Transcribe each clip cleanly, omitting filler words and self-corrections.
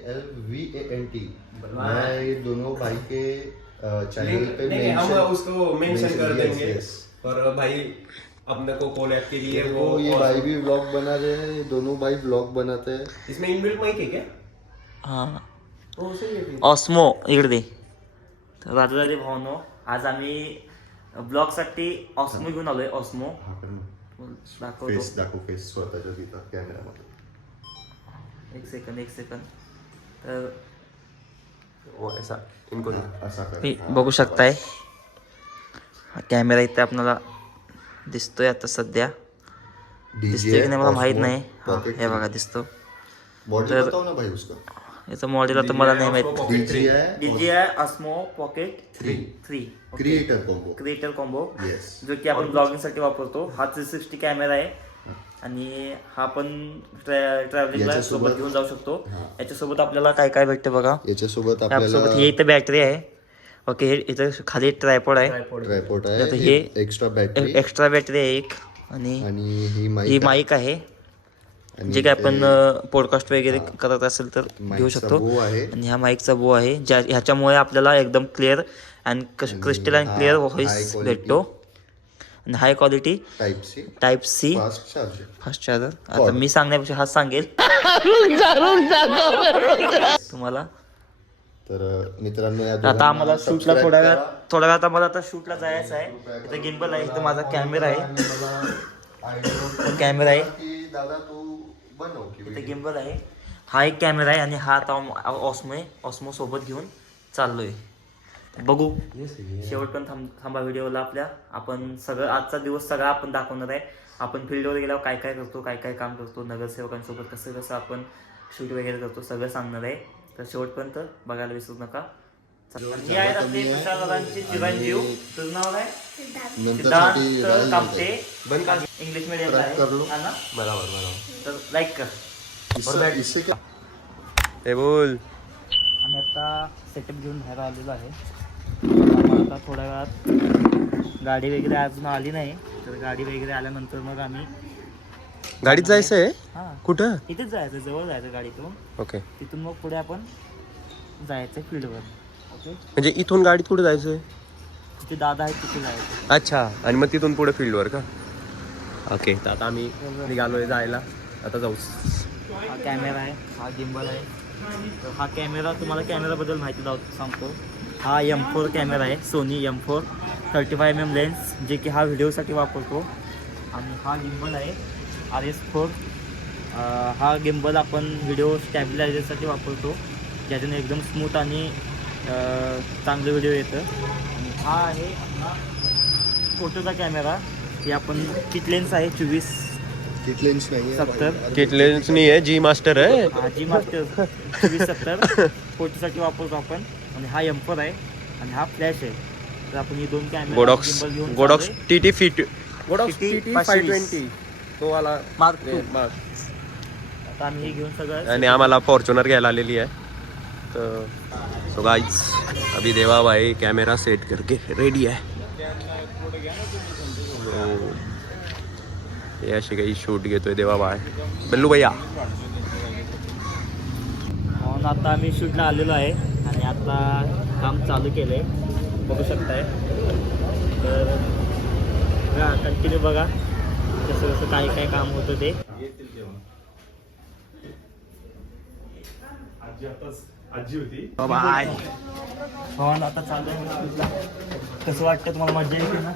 KLVANT। मैं ये दोनों भाई के चैनल पे हम उसको मेंशन कर देंगे। और भाई अपने को कोलैब के लिए वो ये भाई भी व्लॉग बना रहे हैं, ये दोनों भाई व्लॉग बनाते हैं। इसमें इनबिल्ट माइक है क्या? हां हो सही है। ऑस्मो इकडे दे. तर राजूदादी भावनो आज आम्ही ब्लॉगसाठी ऑस्मो घेऊन आलोय. ऑस्मो दाखवतो. फेस दाखव, फेस स्वतःच्या तिथं कॅमेरामध्ये. एक सेकंद. तर ऐसा इनको असा मी बघू शकताय हा कॅमेरा इथे आपल्याला दिसतोय आता सध्या. दिसतोय की नाही मला माहित नाही. हे बघा दिसतो. मॉडेल बताओ ना भाई उसका. याचं मॉडेल आता मला नाही माहित. DJI osmo pocket 3 creator combo. जो की आपण ब्लॉगिंग साठी वापरतो. हा 360 कॅमेरा आहे आणि हा पण ट्रॅव्हलिंगला सोबत घेऊन जाऊ शकतो. याच्यासोबत आपल्याला काय काय भेटतं बघा. याच्यासोबत आपल्याला ही इथे बॅटरी आहे. ओके, हे इथं खाली ट्रायपॉड आहे. ट्रायपॉड आहे. हे एक्स्ट्रा बॅटरी आहे एक आणि ही ही माईक आहे. जे काय आपण पॉडकास्ट वगैरे करत असेल तर घेऊ शकतो. आणि हा माईकचा बो आहे ह्याच्यामुळे आपल्याला एकदम clear and crystal and clear voice भेटतो. आणि high quality type C fast charger. आता मी सांगण्यापेक्षा हाच सांगेल तुम्हाला. तर मित्रांनो आता आम्हाला शूटला थोड्या वेळात आम्हाला आता शूटला जायचं आहे. इथं गिम्बल आहे, इथं माझा कॅमेरा आहे. इथे गिम्बल आहे. हा एक कॅमेरा आहे आणि हा आता ऑस्मो सोबत घेऊन चाललोय. बघू शेवट पण थांबा व्हिडिओला आपल्या. आपण सगळं आजचा दिवस सगळा आपण दाखवणार आहे. आपण फील्डवर गेल्यावर काय काय करतो, काय काय काम करतो, नगरसेवकांसोबत कसं आपण शूट वगैरे करतो सगळं सांगणार आहे. तर शेवटपर्यंत बघायला विसरू नका. ही आहेत आपले प्रसादांची चिरंजीव. तुझं नाव काय? सिद्धार्थ कामते. इंग्लिश मीडियमला आहे ना. बरोबर. तर लाईक कर. हे बोल. आणि आता सेटअप घेऊन बाहेर आलेलो आहे. आता थोड्या वेळात गाडी वगैरे अजून आली नाही. तर गाडी वगैरे आल्यानंतर मग आम्ही गाडीत जायचं आहे. हां कुठं? इथेच जायचं, जवळ जायचं गाडीतून. ओके. तिथून मग पुढे आपण जायचं फील्डवर. ओके, म्हणजे इथून गाडीत कुठे जायचंय? तिथे दादा आहेत तिथे जायचं. अच्छा. आणि मग तिथून पुढे फील्डवर का? ओके. तर आता आम्ही निघालोय जायला. आता जाऊ. हा कॅमेरा आहे, हा गिम्बल आहे. तर हा कॅमेरा तुम्हाला कॅमेराबद्दल माहिती सांगतो. हा M4 कॅमेरा आहे, सोनी M4 35mm लेन्स, जे की हा व्हिडिओसाठी वापरतो. आणि हा गिम्बल आहे RS4. हा गिम्बल आपण व्हिडिओ स्टॅबिलायझरसाठी वापरतो, ज्याच्याने एकदम स्मूथ आणि चांगलं व्हिडिओ येतं. आणि हा आहे आपला फोटोचा कॅमेरा. हे आपण किट लेन्स आहे 24 70. किट लेन्स नाही आहे, जी मास्टर आहे. हा जी मास्टर 24-70 फोटोसाठी वापरतो आपण. आणि हा M4 आहे आणि हा फ्लॅश आहे. तर आपण ही दोन कॅमेरा गोडॉक्स TT 520 तो वाला मार्क. आता आम्ही हे घेऊन सगळं. आणि आम्हाला फॉर्च्युनर घ्यायला आलेली आहे. तर सो गाइस अभी देवा भाई कैमरा सेट करके रेडी है. ये अशी काही शूट घेतोय देवा भाई. बल्लू भैया. म्हणून आता आम्ही शूटला आलेलो आहे आणि आता काम चालू केलं आहे, बघू शकताय. तर बघा, कंटिन्यू बघा कसं काय काय काम होतं ते. आजी होती. बाय. म्हणून आता चालू आहे शूटला. कसं वाटतं तुम्हाला? मजा येते ना?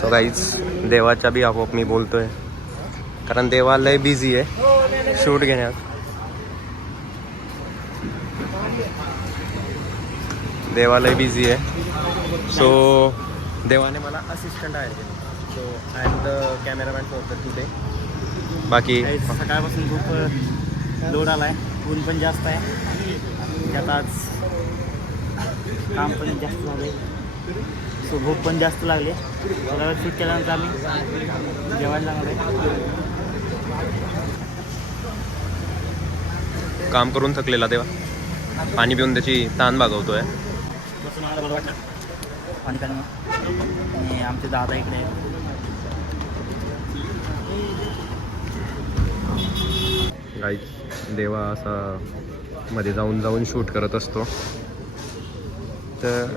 सो गाईज देवाच्या बी आपोआप मी बोलतोय, कारण देवा लय बिझी आहे शूट घेण्यात. देवा लय बिझी आहे. सो देवाने मला असिस्टंट हायर केले. So I am the cameraman for the today. बाकी सकाळपासून खूप लोड आला आहे, ऊन पण जास्त आहे. त्यात आज काम पण जास्त झालं आहे, सो भूक पण जास्त लागली. थोड्या वेळ शूट केल्यानंतर आम्ही जेवायला लागणार आहे. काम करून थकलेला देवा पाणी पिऊन त्याची ताण भागवतोय. बसून मला बरं वाटलं. पाणी आणि आमचे दादा इकडे आहेत. गाईज देवा असा मध्ये जाऊन जाऊन शूट करत असतो. तर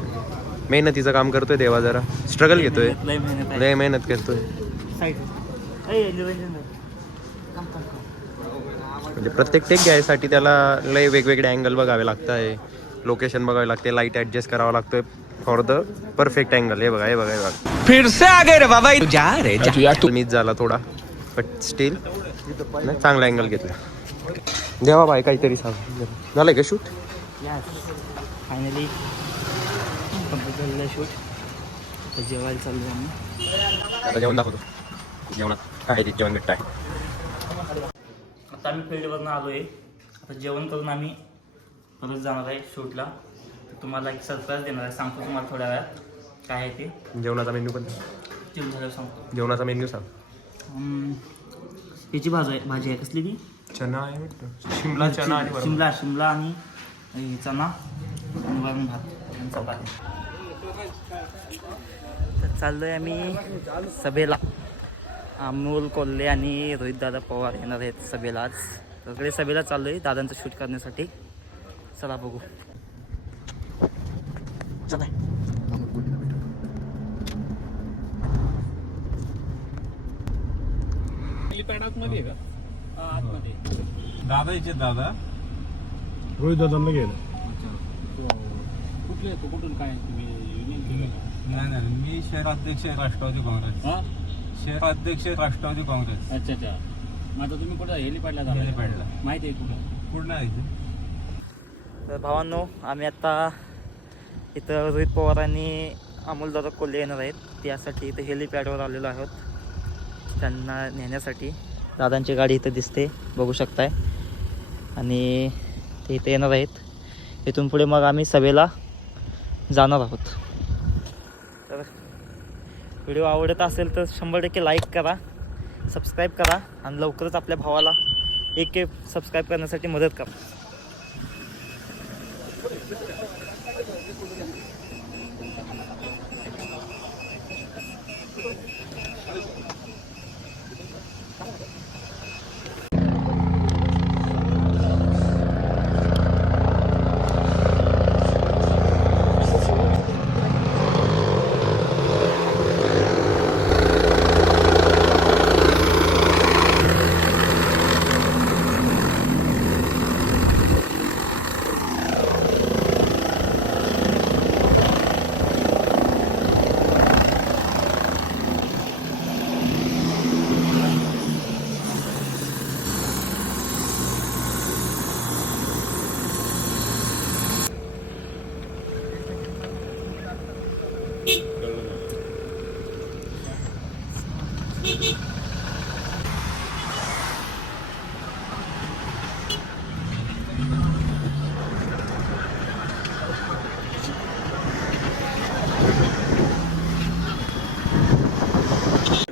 मेहनतीचं काम करतोय देवा, जरा स्ट्रगल घेतोय, लय मेहनत आहे. लय मेहनत करतोय. साईड निरंजन म्हणजे प्रत्येक टेक घ्यायसाठी त्याला लय वेगवेगळे अँगल बघावे लागत आहे, लोकेशन बघावे लागते, लाईट ॲडजस्ट करावं लागतोय फॉर द परफेक्ट अँगल. हे बघा हे बघा हे बघा, फिर से आ गए रे बाबा, जा रे मिस झाला थोडा, बट स्टील चांगला अँगल घेतला. देवा बाय काहीतरी सांग, झालंय का शूट? फायनली कम्प्लीट झालेलं आहे शूट. जेवायला चाललो आम्ही. आता जेवण दाखवतो. जेवणात काय ते जेवण भेटत आहे. आता आम्ही फील्डवरनं आलो आहे. आता जेवण करून आम्ही परत जाणार आहे शूटला. तर तुम्हाला एक सरप्राईज देणार आहे, सांगतो तुम्हाला थोड्या वेळात काय आहे ते. जेवणाचा मेन्यू पण जेवण झाल्यावर सांगतो. जेवणाचा मेन्यू सांग. याची भाजी आहे कसली ती? चना आहे वाटतं. शिमला चना आणि वरण. शिमला आणि चना आणि वरण भात आणि चपाती. तर चाललोय आम्ही सभेला. अमोल कोल्हे आणि रोहित दादा पवार येणार आहेत सभेला आज. सगळे सभेला चाललोय दादांचं शूट करण्यासाठी. चला बघू. चला आतमध्ये का? आतमध्ये. दादा याचे दादा रोहित दादांना गेलं. कुठले येतो कुठून काय तुम्ही नाही नाही मी शहर अध्यक्ष आहे राष्ट्रवादी काँग्रेस. शहर अध्यक्ष आहे राष्ट्रवादी काँग्रेस. अच्छा अच्छा. मग आता तुम्ही कुठं हेलिपॅडला जाणार? हेलिपॅडला. माहिती आहे कुठं? कुठं जायचं? तर भावांनो, आम्ही आता इथं रोहित पवार आणि अमोलदादा कोल्हे येणार आहेत, त्यासाठी इथं हेलिपॅडवर आलेलो आहोत त्यांना नेण्यासाठी. दादांची गाडी इथं दिसते, बघू शकताय. आणि ते इथे येणार आहेत. इथून पुढे मग आम्ही सभेला जाणार आहोत. तर व्हिडिओ आवडत असेल तर 100% लाईक करा, सबस्क्राईब करा आणि लवकरच आपल्या भावाला एक सबस्क्राईब करण्यासाठी मदत करा.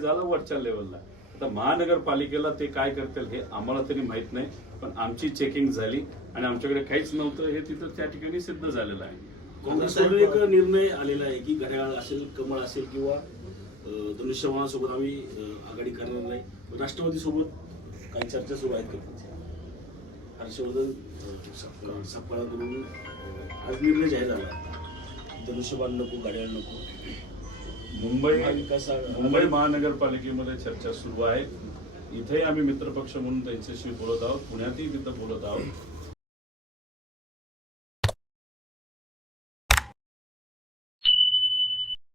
झालं वरच्या लेवलला. आता महानगरपालिकेला ते काय करतील हे आम्हाला तरी माहित नाही, पण आमची चेकिंग झाली आणि आमच्याकडे काहीच नव्हतं हे तिथं त्या ठिकाणी सिद्ध झालेलं आहे. काँग्रेसकडून एक निर्णय आलेला आहे की घड्याळ असेल, कमळ असेल किंवा धनुष्यबाणासोबत आम्ही आघाडी करणार नाही. राष्ट्रवादी सोबत काही चर्चा सुरू आहेत का? हर्षवर्धन सपकाळाकडून आज निर्णय जाहीर झाला, धनुष्यबाण नको, घड्याळ नको. मुंबई महानगरपालिकेमध्ये चर्चा सुरू आहे. इथेही आम्ही मित्रपक्ष म्हणून त्यांच्याशी बोलत आहोत, पुण्यातही तिथं बोलत आहोत.